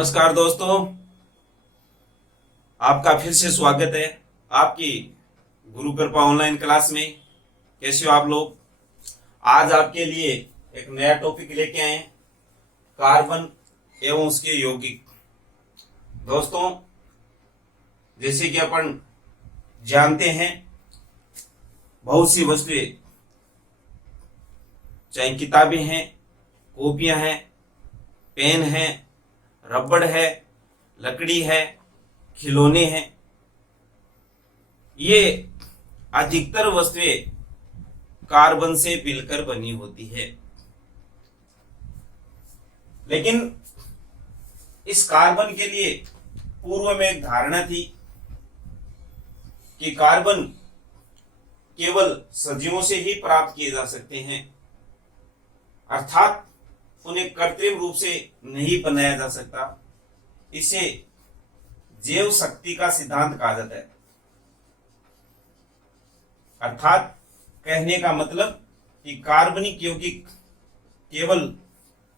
नमस्कार दोस्तों, आपका फिर से स्वागत है आपकी गुरु कृपा ऑनलाइन क्लास में। कैसे हो आप लोग? आज आपके लिए एक नया टॉपिक लेके आए हैं, कार्बन एवं उसके यौगिक। दोस्तों, जैसे कि अपन जानते हैं, बहुत सी वस्तुएं, चाहे किताबें हैं, कॉपियां हैं, पेन है, रबड़ है, लकड़ी है, खिलौने हैं, ये अधिकतर वस्तुएं कार्बन से मिलकर बनी होती है। लेकिन इस कार्बन के लिए पूर्व में एक धारणा थी कि कार्बन केवल सजीवों से ही प्राप्त किए जा सकते हैं, अर्थात उन्हें कृत्रिम रूप से नहीं बनाया जा सकता। इसे जैव शक्ति का सिद्धांत कहा जाता है। अर्थात कहने का मतलब कि कार्बनिक यौगिक केवल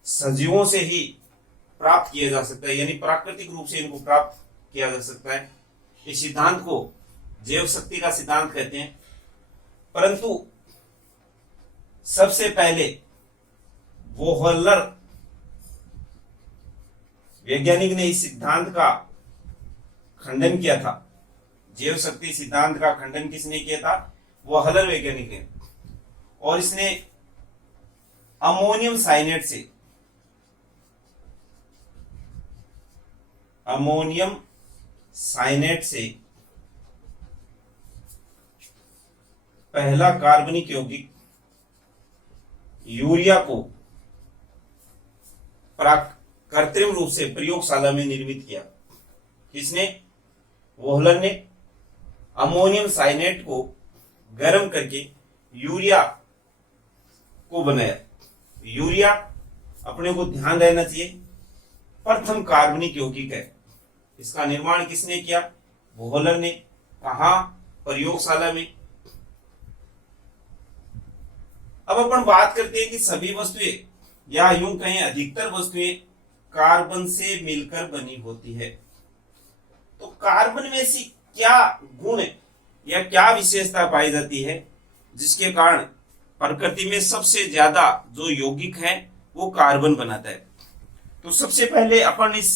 सजीवों से ही प्राप्त किया जा सकता है, यानी प्राकृतिक रूप से इनको प्राप्त किया जा सकता है। इस सिद्धांत को जैव शक्ति का सिद्धांत कहते हैं। परंतु सबसे पहले वोहलर वैज्ञानिक ने इस सिद्धांत का खंडन किया था। जैव शक्ति सिद्धांत का खंडन किसने किया था? वोहलर वैज्ञानिक ने। और इसने अमोनियम साइनेट से पहला कार्बनिक यौगिक यूरिया को कृत्रिम रूप से प्रयोगशाला में निर्मित किया। किसने? वोहलर ने अमोनियम साइनेट को गर्म करके यूरिया को बनाया। यूरिया, अपने को ध्यान रहना चाहिए, प्रथम कार्बनिक यौगिक है। इसका निर्माण किसने किया? वोहलर ने। कहा? प्रयोगशाला में। अब अपन बात करते हैं कि सभी वस्तुएं, या यूं कहें अधिकतर वस्तुएं, कार्बन से मिलकर बनी होती है। तो कार्बन में ऐसी क्या गुण या क्या विशेषता पाई जाती है जिसके कारण प्रकृति में सबसे ज्यादा जो यौगिक है वो कार्बन बनाता है? तो सबसे पहले अपन इस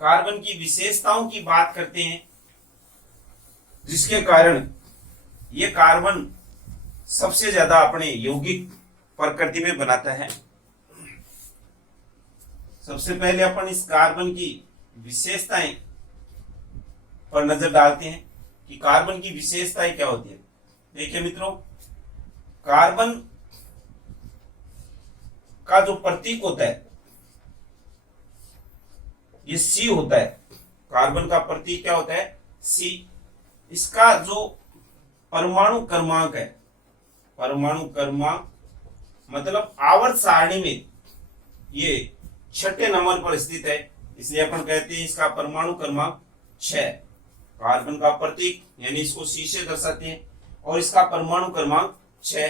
कार्बन की विशेषताओं की बात करते हैं, जिसके कारण ये कार्बन सबसे ज्यादा अपने यौगिक प्रकृति में बनाता है। सबसे पहले अपन इस कार्बन की विशेषताएं पर नजर डालते हैं कि कार्बन की विशेषताएं क्या होती है। देखिए मित्रों, कार्बन का जो प्रतीक होता है ये सी होता है। कार्बन का प्रतीक क्या होता है? सी। इसका जो परमाणु क्रमांक है, परमाणु क्रमांक मतलब आवर्त सारणी में ये छठे नंबर पर स्थित है, इसलिए अपन कहते हैं इसका परमाणु क्रमांक 6। कार्बन का प्रतीक यानी इसको सी से दर्शाते हैं और इसका परमाणु क्रमांक 6।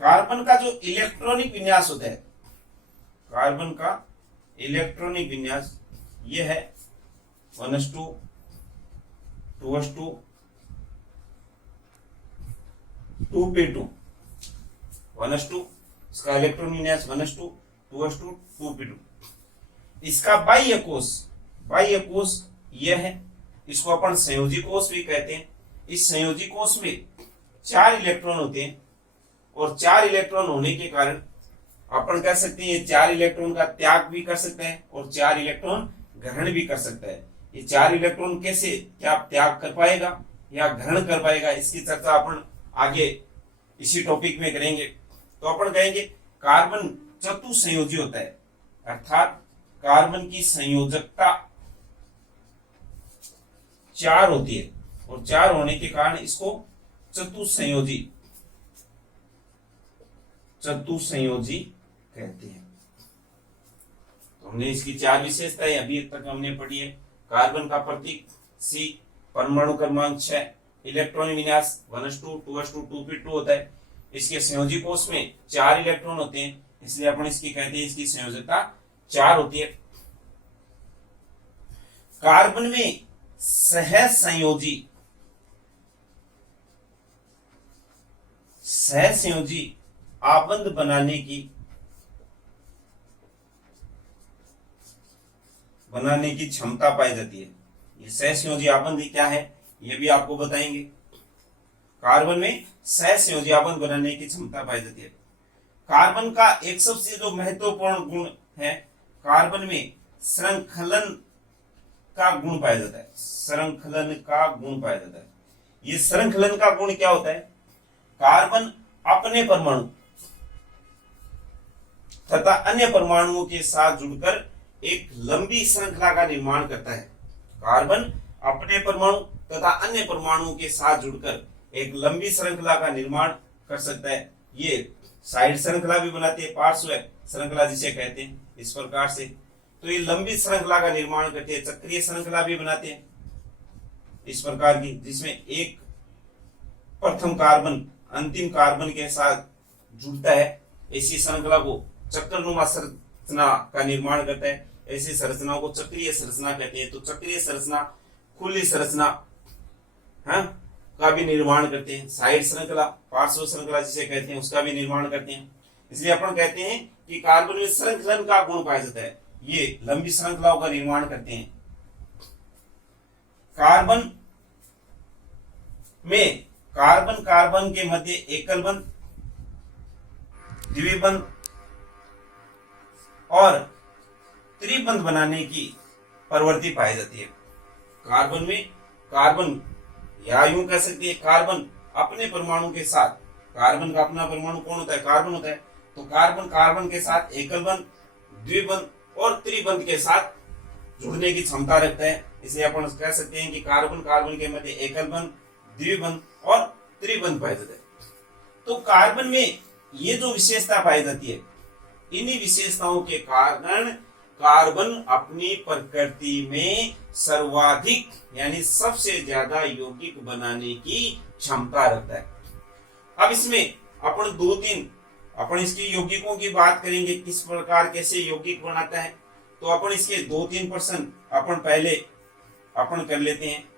कार्बन का जो इलेक्ट्रॉनिक विन्यास होता है, कार्बन का इलेक्ट्रॉनिक विन्यास ये है 1s2 2s2 2p2। 1s2 इसका इलेक्ट्रॉनिक विन्यास 1s2 2s2 2p2। इसका बाह्य कोश यह है, इसको अपन संयोजी कोश भी कहते हैं। इस संयोजी कोश में 4 इलेक्ट्रॉन होते हैं और 4 इलेक्ट्रॉन होने के कारण अपन कह सकते हैं ये 4 इलेक्ट्रॉन का त्याग भी कर सकता है और 4 इलेक्ट्रॉन ग्रहण भी कर सकता है। ये 4 इलेक्ट्रॉन कैसे, क्या त्याग कर पाएगा या ग्रहण कर पाएगा, इसकी चर्चा अपन आगे इसी टॉपिक में करेंगे। तो अपन कहेंगे कार्बन चतुसंयोजी होता है, अर्थात कार्बन की संयोजकता 4 होती है और 4 होने के कारण इसको चतुसंयोजी कहते हैं। तो हमने इसकी 4 विशेषताएं अभी तक हमने पढ़ी है। कार्बन का प्रतीक सी, परमाणु क्रमांक 6, इलेक्ट्रॉन विन्यास 1s2 2s2 2p2 होता है। इसके संयोजी कोश में 4 इलेक्ट्रॉन होते हैं, इसलिए अपन इसकी कहते हैं इसकी संयोजकता 4 होती है। कार्बन में सहसंयोजी आबंध बनाने की क्षमता पाई जाती है। ये सहसंयोजी आबंध क्या है ये भी आपको बताएंगे। कार्बन में सहसंयोजी आबंध बनाने की क्षमता पाई जाती है। कार्बन का एक सबसे जो महत्वपूर्ण गुण है, कार्बन में श्रृंखलन का गुण पाया जाता है। श्रृंखलन का गुण पाया जाता है। ये श्रृंखलन का गुण क्या होता है? कार्बन अपने परमाणु तथा अन्य परमाणुओं के साथ जुड़कर एक लंबी श्रृंखला का निर्माण करता है। कार्बन अपने परमाणु तथा अन्य परमाणुओं के साथ जुड़कर एक लंबी श्रृंखला का निर्माण कर सकता है। ये साइड श्रृंखला भी बनाते हैं, पार्श्व श्रृंखला जिसे कहते हैं, इस प्रकार से। तो ये लंबी श्रृंखला का निर्माण करते हैं। चक्रीय श्रृंखला भी बनाते हैं इस प्रकार की, जिसमें एक प्रथम कार्बन अंतिम कार्बन के साथ जुड़ता है। ऐसी श्रृंखला को चक्रनुमा संरचना का निर्माण करता है। ऐसी संरचनाओं को चक्रीय संरचना कहते हैं। तो चक्रीय संरचना, खुली संरचना का भी निर्माण करते हैं। साइड श्रृंखला, पार्श्व श्रृंखला जिसे कहते हैं, उसका भी निर्माण करते हैं। इसलिए अपन कहते हैं कि कार्बन में श्रृंखलन का गुण पाया जाता है। ये लंबी श्रृंखलाओं का निर्माण करते हैं। कार्बन में कार्बन के मध्य एकल बंध, द्विबंध और त्रिबंध बनाने की प्रवृत्ति पाई जाती है। कार्बन में कार्बन, या यूं कह सकते हैं कार्बन अपने परमाणु के साथ, कार्बन का अपना परमाणु कौन होता है? कार्बन होता है। तो कार्बन के साथ एकल बंध, द्विबंध और त्रिबंध के साथ जुड़ने की क्षमता रखता है। इसलिए अपन कह सकते हैं कि कार्बन के मध्य एकल बंध, द्विबंध और त्रिबंध पाया जाता है। तो कार्बन में ये जो विशेषता पाई जाती है, इन्हीं विशेषताओं के कारण कार्बन अपनी प्रकृति में सर्वाधिक यानी सबसे ज्यादा यौगिक बनाने की क्षमता रखता है। अब इसमें अपन इसके यौगिकों की बात करेंगे, किस प्रकार कैसे यौगिक बनाता है। तो अपन इसके 2-3 प्रश्न अपन कर लेते हैं।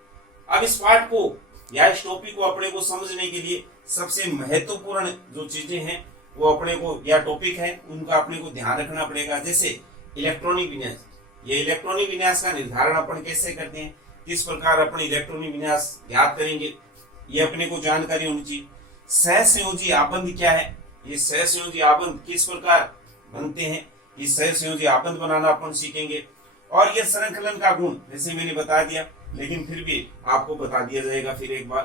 अब इस पाठ को या इस टॉपिक को अपने को समझने के लिए सबसे महत्वपूर्ण जो चीजें हैं वो अपने को, या टॉपिक है, उनका अपने को ध्यान रखना पड़ेगा। जैसे इलेक्ट्रॉनिक विन्यास, ये इलेक्ट्रॉनिक विन्यास का निर्धारण अपन कैसे करते हैं, किस प्रकार अपन इलेक्ट्रॉनिक विन्यास याद करेंगे, ये अपने को जानकारी होनी चाहिए। सहसंयोजी आबंध क्या है, ये सहसंयोजी आबंध किस प्रकार बनते हैं, ये सहसंयोजी आबंध बनाना अपन सीखेंगे। और ये श्रृंखलन का गुण जैसे मैंने बता दिया, लेकिन फिर भी आपको बता दिया जाएगा फिर एक बार।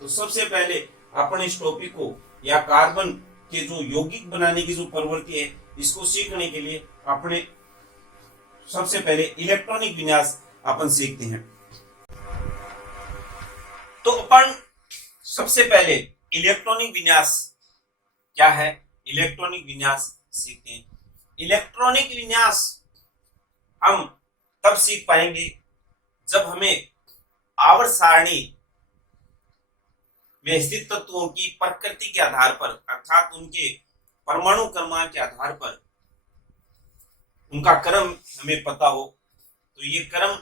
तो सबसे पहले अपन इस टॉपिक को या कार्बन के जो यौगिक बनाने की जो प्रवृत्ति है, इसको सीखने के लिए अपने सबसे पहले इलेक्ट्रॉनिक विन्यास अपन सीखते हैं। तो अपन सबसे पहले इलेक्ट्रॉनिक विन्यास क्या है, इलेक्ट्रॉनिक विन्यास सीखते हैं। इलेक्ट्रॉनिक विन्यास हम तब सीख पाएंगे जब हमें आवर्त सारणी में स्थित तत्वों की प्रकृति के आधार पर, अर्थात उनके परमाणु क्रमांक के आधार पर उनका क्रम हमें पता हो। तो ये क्रम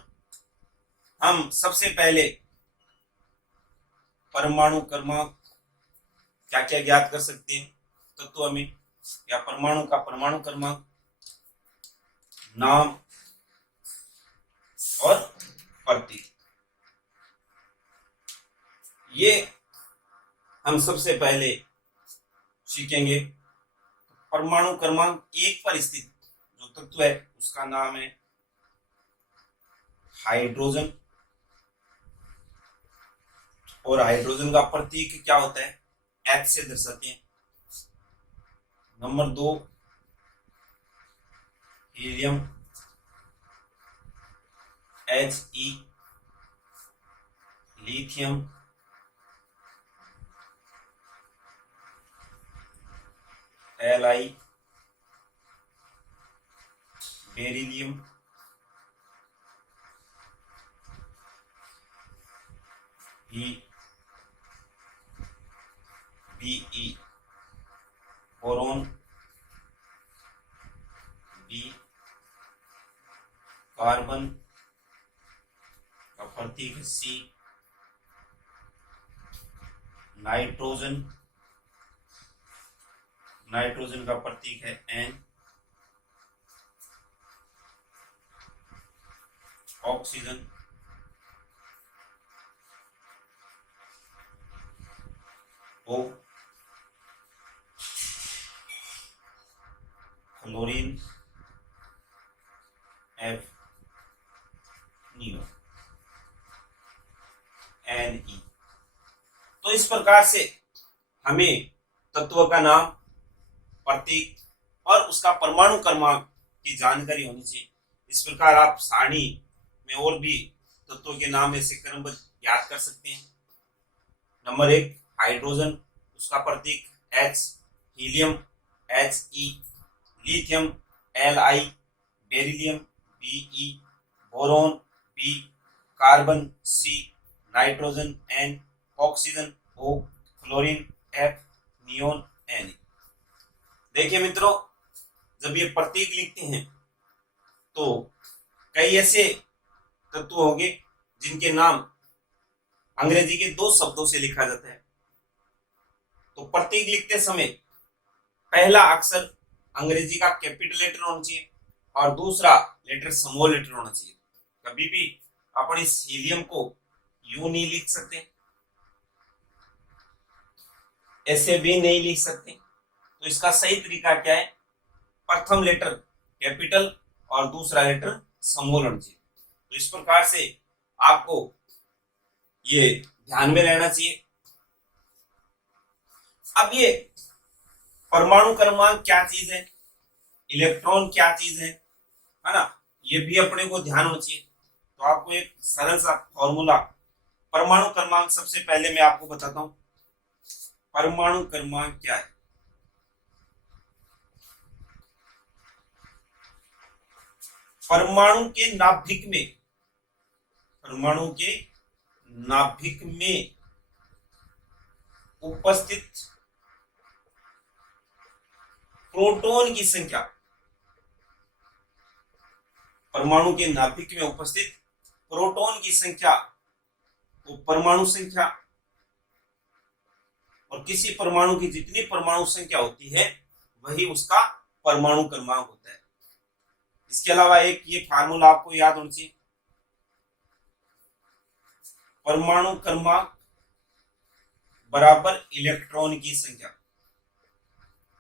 हम सबसे पहले परमाणु क्रमांक क्या क्या ज्ञात कर सकते हैं तत्व में, या परमाणु का परमाणु क्रमांक, नाम और प्रतीक, ये हम सबसे पहले सीखेंगे। परमाणु क्रमांक 1 पर स्थित जो तत्व है उसका नाम है हाइड्रोजन, और हाइड्रोजन का प्रतीक क्या होता है, H से दर्शाते हैं। Number 2 helium, He, lithium, Li, beryllium, Be, boron, B, carbon, प्रतीक है सी। नाइट्रोजन, नाइट्रोजन का प्रतीक है N. Oxygen, O. Chlorine, F. Neo, N E. तो इस प्रकार से हमें तत्व का नाम, प्रतीक और उसका परमाणु क्रमांक की जानकारी होनी चाहिए। इस प्रकार आप सारणी में और भी तत्वों के नाम ऐसे क्रमबद्ध याद कर सकते हैं। नंबर 1 हाइड्रोजन, उसका प्रतीक H, helium He, lithium Li, beryllium Be, boron B, carbon C, nitrogen N, oxygen O, chlorine F, neon N। देखिए मित्रों, जब ये प्रतीक लिखते हैं तो कई ऐसे तत्व होंगे जिनके नाम अंग्रेजी के 2 शब्दों से लिखा जाता है। तो प्रतीक लिखते समय पहला अक्षर अंग्रेजी का कैपिटल लेटर होना चाहिए और दूसरा लेटर स्मॉल लेटर होना चाहिए। कभी भी अपन इस हीलियम को यू नहीं लिख सकते, ऐसे भी नहीं लिख सकते। तो इसका सही तरीका क्या है? प्रथम लेटर कैपिटल और दूसरा लेटर स्मॉल होना चाहिए। तो इस प्रकार से आपको ये ध्यान में रहना चाहिए। अब ये परमाणु क्रमांक क्या चीज है, इलेक्ट्रॉन क्या चीज है ना, ये भी अपने को ध्यान होना चाहिए। तो आपको एक सरल सा फॉर्मूला, परमाणु क्रमांक सबसे पहले मैं आपको बताता हूं। परमाणु क्रमांक क्या है? परमाणु के नाभिक में, परमाणु के नाभिक में उपस्थित प्रोटॉन की संख्या, परमाणु के नाभिक में उपस्थित प्रोटॉन की संख्या वो परमाणु संख्या, और किसी परमाणु की जितनी परमाणु संख्या होती है वही उसका परमाणु क्रमांक होता है। इसके अलावा एक ये फार्मूला आपको याद होना चाहिए, परमाणु क्रमांक बराबर इलेक्ट्रॉन की संख्या।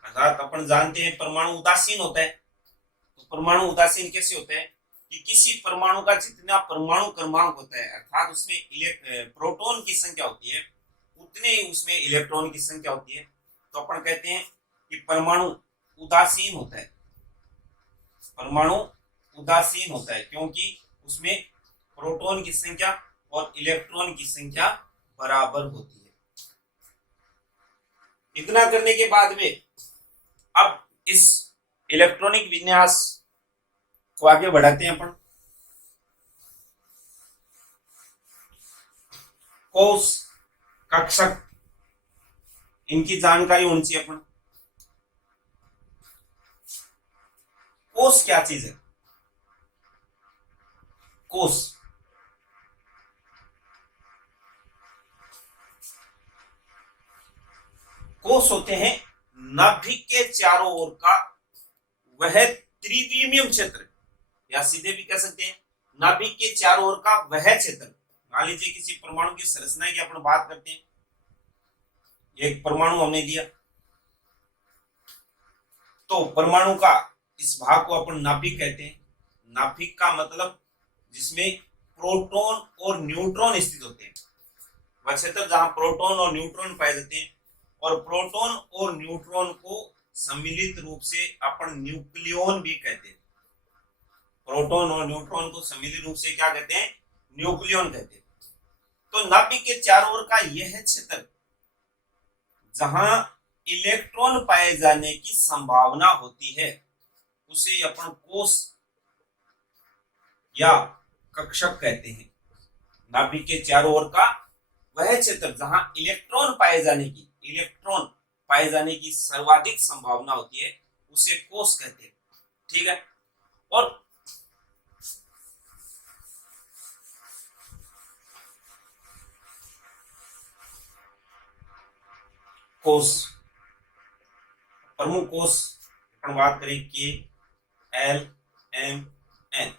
अर्थात अपन जानते हैं परमाणु उदासीन होता है। तो परमाणु उदासीन कैसे होता है कि किसी परमाणु का जितना परमाणु क्रमांक होता है, अर्थात उसमें प्रोटॉन की संख्या होती है, उतने ही उसमें इलेक्ट्रॉन की संख्या होती है। तो अपन कहते हैं कि परमाणु उदासीन होता है। परमाणु उदासीन होता है क्योंकि उसमें प्रोटॉन की संख्या और इलेक्ट्रॉन की संख्या बराबर होती है। इतना करने के बाद में अब इस इलेक्ट्रॉनिक विन्यास को आगे बढ़ाते हैं अपन। कोष, कक्षक, इनकी जानकारी होनी चाहिए अपन। कोष क्या चीज है? कोष कोष होते हैं नाभिक के चारों ओर का वह त्रिविमीय क्षेत्र, या सीधे भी कह सकते हैं नाभिक के चारों ओर का वह क्षेत्र। मान लीजिए किसी परमाणु की संरचना की अपन बात करते हैं, एक परमाणु हमने लिया, तो परमाणु का इस भाग को अपन नाभिक कहते हैं। नाभिक का मतलब जिसमें प्रोटॉन और न्यूट्रॉन स्थित होते हैं, वह क्षेत्र जहां प्रोटॉन और न्यूट्रॉन पाए जाते हैं। और प्रोटॉन और न्यूट्रॉन को सम्मिलित रूप से अपन न्यूक्लियॉन भी कहते हैं। प्रोटॉन और न्यूट्रॉन को सम्मिलित रूप से क्या कहते हैं? न्यूक्लियॉन कहते हैं। तो नाभिक के चारों ओर का यह क्षेत्र जहां इलेक्ट्रॉन पाए जाने की संभावना होती है उसे अपन कोष या कक्षक कहते हैं। नाभिक के चारों ओर का वह क्षेत्र जहां इलेक्ट्रॉन पाए जाने की सर्वाधिक संभावना होती है उसे कोष कहते हैं। ठीक है। और कोष, प्रमुख कोष अपन बात करें के एल एम एन।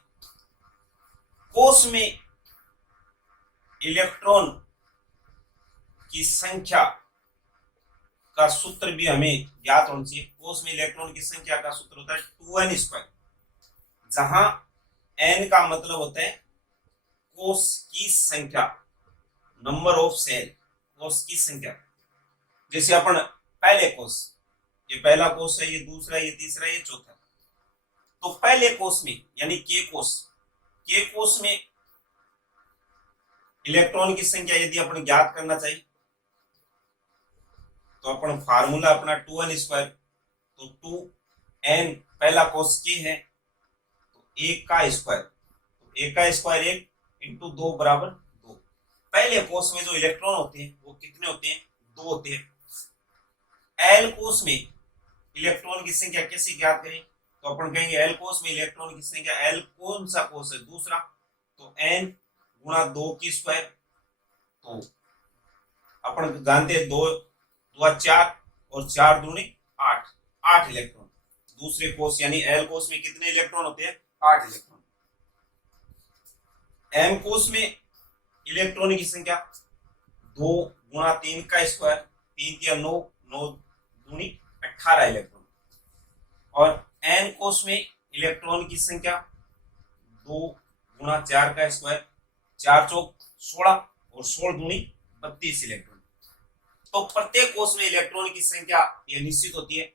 कोष में इलेक्ट्रॉन की संख्या का सूत्र भी हमें ज्ञात होना चाहिए। कोष में इलेक्ट्रॉन की संख्या का सूत्र होता है 2n², जहां n का मतलब होता है कोष की संख्या, नंबर ऑफ सेल, कोष की संख्या। जैसे अपन पहले कोष, ये पहला कोष है, ये दूसरा, ये तीसरा, ये चौथा। तो पहले कोष में यानी के कोष में इलेक्ट्रॉन की संख्या यदि अपन ज्ञात करना चाहिए तो अपन फार्मूला अपना 2n², तो 2n पहला कोष के है तो 1 का स्क्वायर, तो 1 का स्क्वायर 1 इंटू 2 बराबर 2। पहले कोष में जो इलेक्ट्रॉन होते हैं वो कितने होते हैं? 2 होते हैं। एल कोष में इलेक्ट्रॉन की संख्या कैसे ज्ञात करें? तो अपन कहेंगे एल कोष में इलेक्ट्रॉन की संख्या, एल कौन सा कोष है? दूसरा, तो n गुणा 2 की स्क्वायर। तो अपन जानते हैं 2 2 4 और 4 दूनी 8, 8 इलेक्ट्रॉन। दूसरे कोष यानी एल कोष में कितने इलेक्ट्रॉन होते हैं? 8 इलेक्ट्रॉन। एम कोष में इलेक्ट्रॉन की संख्या 2 गुणा 3 का स्क्वायर, 3 या 9, 9 दूनी 18 इलेक्ट्रॉन। और एन कोष में इलेक्ट्रॉन की संख्या 2 गुणा 4 का स्क्वायर, 4 चौक 16 और 16 दूनी 32 इलेक्ट्रॉन। तो प्रत्येक कोष में इलेक्ट्रॉन की संख्या यह निश्चित होती है।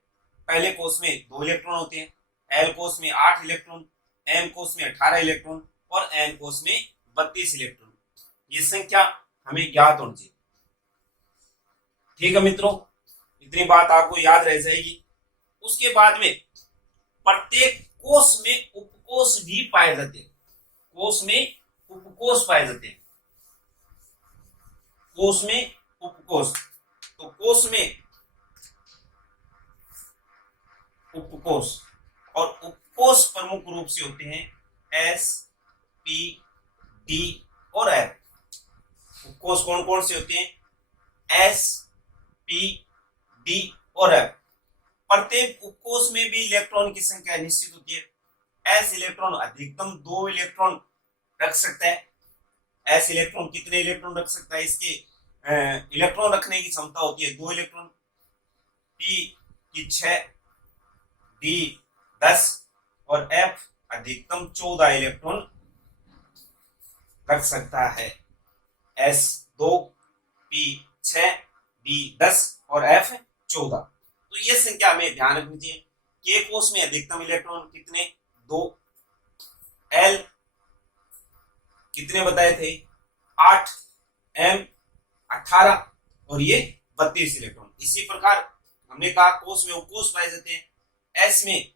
पहले कोष में 2 इलेक्ट्रॉन होते हैं, एल कोष में 8 इलेक्ट्रॉन, एम कोष में 18 इलेक्ट्रॉन और एन कोष में 32 इलेक्ट्रॉन। ये संख्या हमें ज्ञात होनी चाहिए। ठीक है मित्रों, इतनी बात आपको याद रह जाएगी। उसके बाद में प्रत्येक कोष में उपकोष भी पाए जाते हैं। कोष में उपकोष पाए जाते हैं। कोष में उपकोष, तो कोष में उपकोष, और उपकोष प्रमुख रूप से होते हैं एस, पी, डी और एफ। उपकोष कौन कौन से होते हैं? एस, पी, डी और एफ। प्रत्येक उपकोष में भी इलेक्ट्रॉन की संख्या निश्चित होती है। एस इलेक्ट्रॉन अधिकतम 2 इलेक्ट्रॉन रख सकता है। एस इलेक्ट्रॉन कितने इलेक्ट्रॉन रख सकता है? इसके इलेक्ट्रॉन रखने की क्षमता होती है 2 इलेक्ट्रॉन। पी की 6, डी 10 और एफ अधिकतम 14 इलेक्ट्रॉन रख सकता है। एस 2, पी 6, डी 10 और एफ 14। तो ये संख्या हमें ध्यान रखनी चाहिए। के कोष में अधिकतम इलेक्ट्रॉन कितने? 2। एल कितने बताए थे? 8, एम 18 और ये 32 इलेक्ट्रॉन। इसी प्रकार हमने कहा कोष में उपकोष पाए जाते हैं। एस में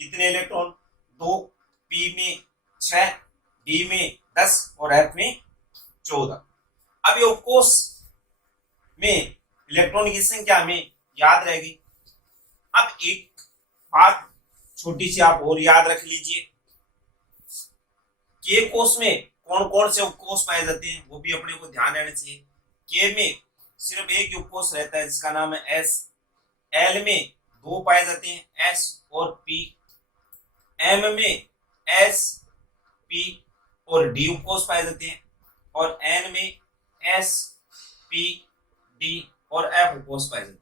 कितने इलेक्ट्रॉन? 2, पी में 6, डी में 10 और एफ में 14। अब ये उपकोष में इलेक्ट्रॉन की संख्या हमें याद रहेगी। अब एक बात छोटी सी आप और याद रख लीजिए, के कोष में कौन कौन से उपकोष पाए जाते हैं वो भी अपने को ध्यान रहना चाहिए। के में सिर्फ एक उपकोष रहता है जिसका नाम है एस। एल में 2 पाए जाते हैं, एस और पी। एम में एस, पी और डी उपकोष पाए जाते हैं। और एन में एस, पी, डी और एफ उपकोष पाए जाते हैं।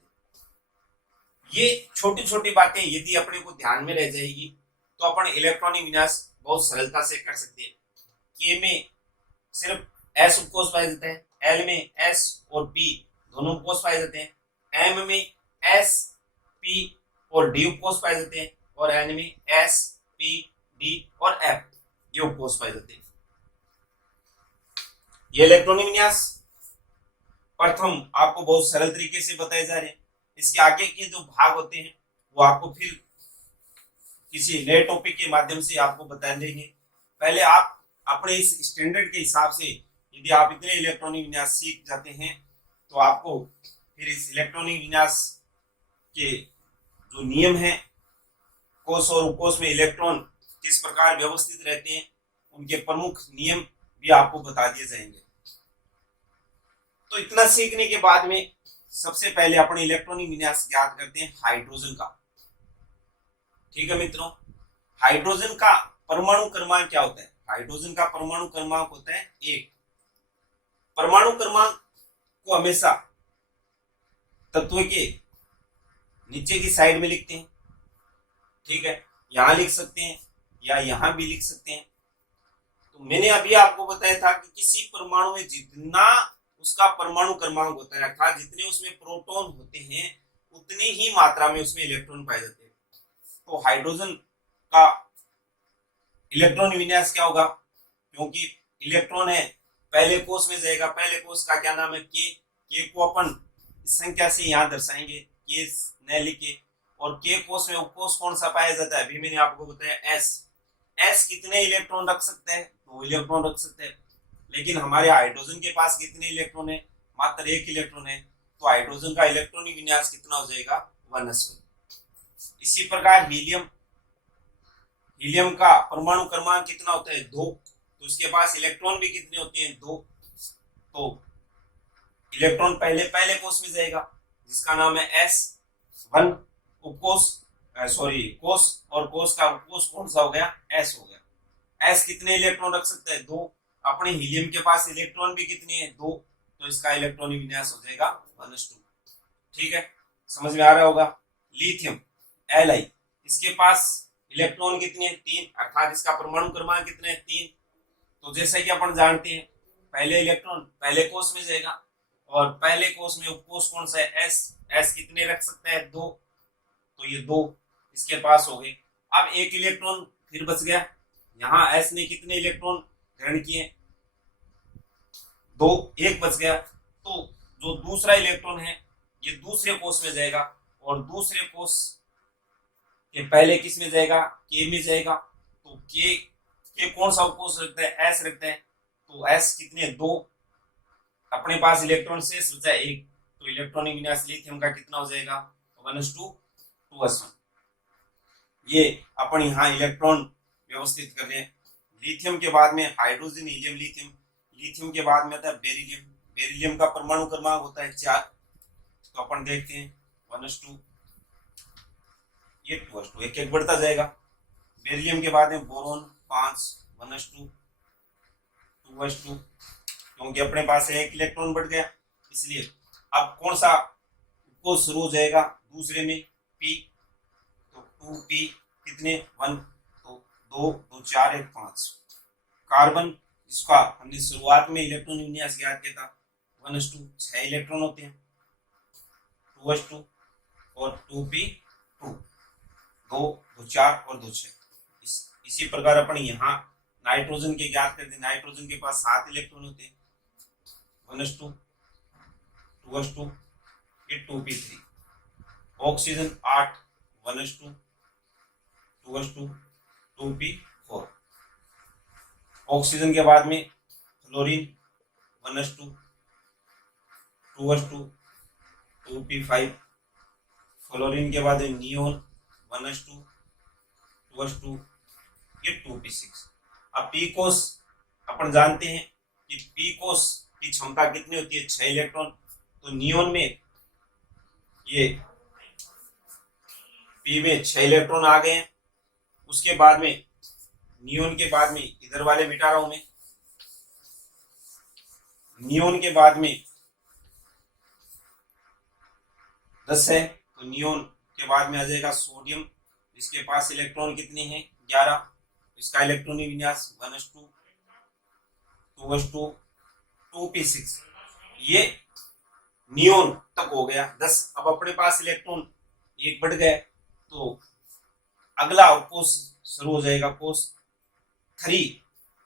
ये छोटी छोटी बातें यदि अपने को ध्यान में रह जाएगी तो अपन इलेक्ट्रॉनिक विन्यास बहुत सरलता से कर सकते हैं। के में सिर्फ एस उपकोष पाए जाते हैं, एल में एस और पी दोनों उपकोष पाए जाते हैं। एम में एस, पी और डी उपकोष पाए जाते हैं। और एन में एस, पी, डी और एफ ये उपकोष पाए जाते हैं। ये इलेक्ट्रॉनिक विन्यास प्रथम आपको बहुत सरल तरीके से बताए जा रहे हैं। इसके आगे के जो भाग होते हैं वो आपको फिर किसी नए टॉपिक के माध्यम से आपको बता देंगे। पहले आप अपने इस स्टैंडर्ड के हिसाब से यदि आप इतने इलेक्ट्रॉनिक विन्यास सीख जाते हैं तो आपको फिर इस इलेक्ट्रॉनिक विन्यास के जो नियम हैं, कोष और उपकोष में इलेक्ट्रॉन किस प्रकार व्यवस्थित रहते हैं, उनके प्रमुख नियम भी आपको बता दिए जाएंगे। तो इतना सीखने के बाद में सबसे पहले अपने इलेक्ट्रॉनिक विन्यास ज्ञात करते हैं हाइड्रोजन का। ठीक है मित्रों, हाइड्रोजन का परमाणु क्रमांक क्या होता है? हाइड्रोजन का परमाणु क्रमांक होता है 1। परमाणु क्रमांक को हमेशा तत्व के नीचे की साइड में लिखते हैं। ठीक है, यहां लिख सकते हैं या यहां भी लिख सकते हैं। तो मैंने अभी आपको बताया था कि किसी परमाणु में जितना उसका परमाणु क्रमांक होता है, अर्थात जितने उसमें प्रोटॉन होते हैं उतनी ही मात्रा में उसमें इलेक्ट्रॉन पाए जाते हैं। तो हाइड्रोजन का इलेक्ट्रॉन विन्यास क्या होगा? क्योंकि इलेक्ट्रॉन है, पहले कोष में जाएगा। पहले कोष का क्या नाम है? के को अपन संख्या से यहां दर्शाएंगे, के न लिखे। और के कोष में उपकोष कौन सा पाया जाता है? अभी मैंने आपको बताया एस कितने इलेक्ट्रॉन रख सकते हैं? 2 इलेक्ट्रॉन रख सकते हैं। लेकिन हमारे हाइड्रोजन के पास कितने इलेक्ट्रॉन है? मात्र 1 इलेक्ट्रॉन है। तो हाइड्रोजन का इलेक्ट्रॉनिक विन्यास कितना हो जाएगा? 1s1। इसी प्रकार हीलियम का परमाणु क्रमांक कितना होता है? 2। तो इसके पास इलेक्ट्रॉन भी कितने होते हैं? 2। तो इलेक्ट्रॉन पहले कोष में जाएगा जिसका नाम है S1 उपकोष, कोष, और कोष का उपकोष कौन सा हो गया? S हो गया। S कितने इलेक्ट्रॉन रख सकता है? 2। अपने हीलियम के पास इलेक्ट्रॉन भी कितने हैं? 2। तो इसका इलेक्ट्रॉनिक विन्यास हो जाएगा 1s2। ठीक है, समझ में आ रहा होगा। लिथियम Li, इसके पास इलेक्ट्रॉन कितने हैं? 3, अर्थात इसका परमाणु क्रमांक कितने हैं? 3। तो जैसे कि अपन जानते हैं पहले इलेक्ट्रॉन पहले कोष में जाएगा और पहले कोष में उपकोष कौन सा है? S कितने रख सकता है? 2। तो ये 2 इसके पास हो गए। अब 1 इलेक्ट्रॉन फिर बच गया। यहाँ S ने कितने इलेक्ट्रॉन ग्रहण किए? 2, 1 बच गया। तो जो दूसरा इलेक्ट्रॉन है ये दूसरे कोष में जाएगा और दूसरे कोष के पहले किस में जाएगा? के में जाएगा। तो के कौन सा उपकोष रखता है? S रखता है। तो S कितने? 2। अपने पास इलेक्ट्रॉन शेष बचा 1। तो इलेक्ट्रॉनिक विन्यास लिथियम का कितना हो जाएगा? 1s2 2s1। ये अपन यहाँ इलेक्ट्रॉन व्यवस्थित कर रहे हैं। लिथियम के बाद में हाइड्रोजन, हीलियम, लिथियम के बाद में आता है बेरिलियम। बेरिलियम का परमाणु क्रमांक होता है 4। तो अपन देखते हैं 1s2, ये 2s2, एक एक बढ़ता जाएगा। बेरिलियम के बाद में बोरोन 5, 1s2 2s2, क्योंकि अपने पास 1 इलेक्ट्रॉन बढ़ गया इसलिए। अब कौन सा को शुरू हो जाएगा? दूसरे में P, तो 2P कितने? 1। तो 2 2 4 1 5। कार्बन जिसका हमने शुरुआत में इलेक्ट्रॉन विन्यास ज्ञात किया था 1s2, 6 इलेक्ट्रॉन होते हैं, 2s2 और 2p2, 2 2 4 और 2 6। इसी प्रकार अपन यहाँ नाइट्रोजन के ज्ञात करते हैं। नाइट्रोजन के पास 7 इलेक्ट्रॉन होते हैं, 1s2 2s2 फिर 2p3। Oxygen 8, 1s2 2s2 2p4। Oxygen के बाद में fluorine 1s2 2s2 2p5। Fluorine के बाद नियोन 1s2 2s2 ये 2p6। अब पी कोष अपन जानते हैं कि पी कोष की क्षमता कितनी होती है? 6 इलेक्ट्रॉन। तो नियोन में ये पी में 6 इलेक्ट्रॉन आ गए हैं। उसके बाद में नियोन के बाद में इधर वाले मिटा रहा हूं मैं। नियोन के बाद में 10 है, तो नियोन के बाद में आ जाएगा सोडियम, जिसके पास इलेक्ट्रॉन कितने हैं? 11। इसका इलेक्ट्रॉनिक विन्यास 1s2 2s2 2p6। ये नियोन तक हो गया 10। अब अपने पास इलेक्ट्रॉन 1 बढ़ गए तो अगला कोष शुरू हो जाएगा, कोष 3,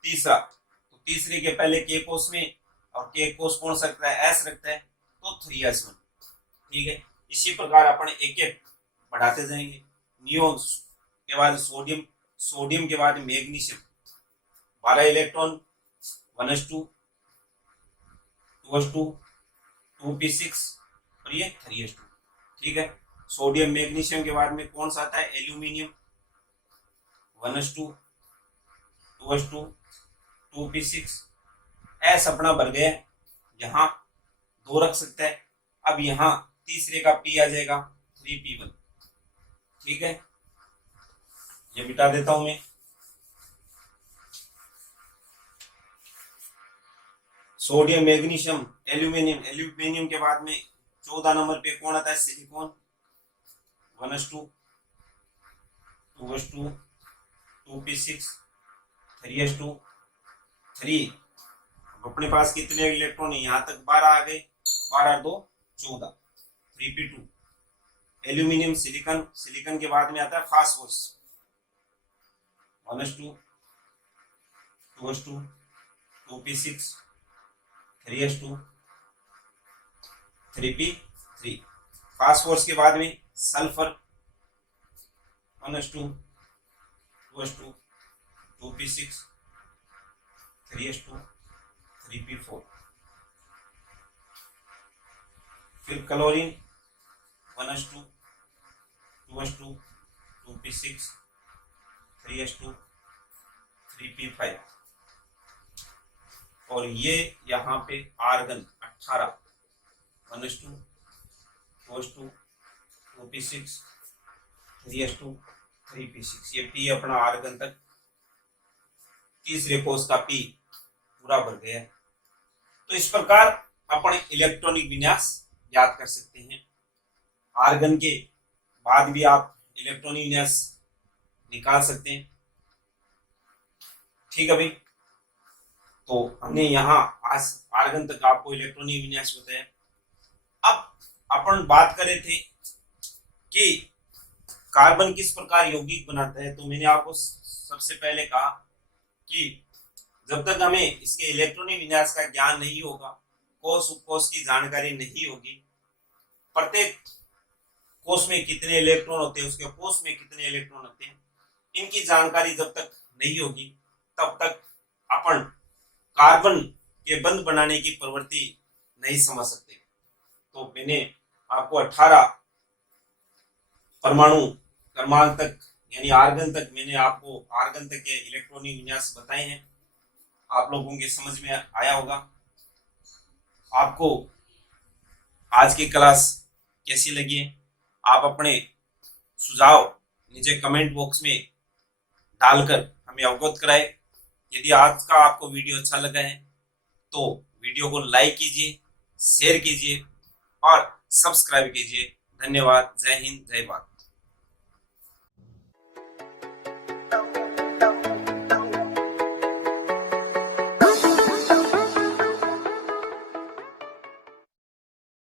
तीसरा। तो तीसरे के पहले के कोष में, और के कोष कौन सा रखता है? S रखता है, तो 3s1। ठीक है, इसी प्रकार अपन एक एक बढ़ाते जाएंगे। नियोन के बाद सोडियम, सोडियम के बाद magnesium 12 electron, 1s2 2s2 2p6 और ये 3s2। ठीक है, सोडियम मैग्नीशियम के बाद में कौन सा आता है? Aluminium, 1s2 2s2 2p6। S अपना भर गया, यहाँ 2 रख सकता है। अब यहां तीसरे का P आ जाएगा 3P1। ठीक है, ये मिटा देता हूं मैं। सोडियम, मैग्नीशियम, एल्यूमिनियम, एल्यूमिनियम के बाद में 14 नंबर पे कौन आता है? Silicon. 1s2, 2s2, 2p6, 3s2, 3। अपने पास कितने इलेक्ट्रॉन है? यहां तक 12 आ गए, 12 2 14, 3p2। एल्यूमिनियम, सिलिकॉन, सिलिकॉन के बाद में आता है phosphorus. 1s2, 2s2, 2p6, 3s2, 3p3। Phosphorus के बाद में sulphur. 1s2, 2s2, 2p6, 3s2, 3p4। फिर chlorine. 1s2, 2s2, 2p6, 3s2, 3p5। और ये यहाँ पे argon 18। 1s2, 2s2, 2p6, 3s2, 3p6। ये P अपना आर्गन तक तीसरे कोष का P पूरा भर गया है। तो इस प्रकार अपन इलेक्ट्रॉनिक विन्यास याद कर सकते हैं। आर्गन के बाद भी आप इलेक्ट्रॉनिक विन्यास निकाल सकते हैं। ठीक है भाई, तो हमने यहाँ आज आर्गन तक आपको इलेक्ट्रॉनिक विन्यास बताया। अब अपन बात कर रहे थे कि कार्बन किस प्रकार यौगिक बनाता है। तो मैंने आपको सबसे पहले कहा कि जब तक हमें इसके इलेक्ट्रॉनिक विन्यास का ज्ञान नहीं होगा, कोष उपकोष की जानकारी नहीं होगी, प्रत्येक कोष में कितने इलेक्ट्रॉन होते हैं, उसके कोष में कितने इलेक्ट्रॉन होते हैं, इनकी जानकारी जब तक नहीं होगी तब तक अपन कार्बन के बंध बनाने की प्रवृत्ति नहीं समझ सकते। तो मैंने आपको 18 परमाणु क्रमांक तक यानी आर्गन तक मैंने आपको आर्गन तक के इलेक्ट्रॉनिक विन्यास बताए हैं। आप लोगों के समझ में आया होगा। आपको आज की क्लास कैसी लगी है, आप अपने सुझाव नीचे कमेंट बॉक्स में डालकर हमें अवगत कराए। यदि आज का आपको वीडियो अच्छा लगा है तो वीडियो को लाइक कीजिए, शेयर कीजिए और सब्सक्राइब कीजिए। धन्यवाद। जय हिंद, जय भारत।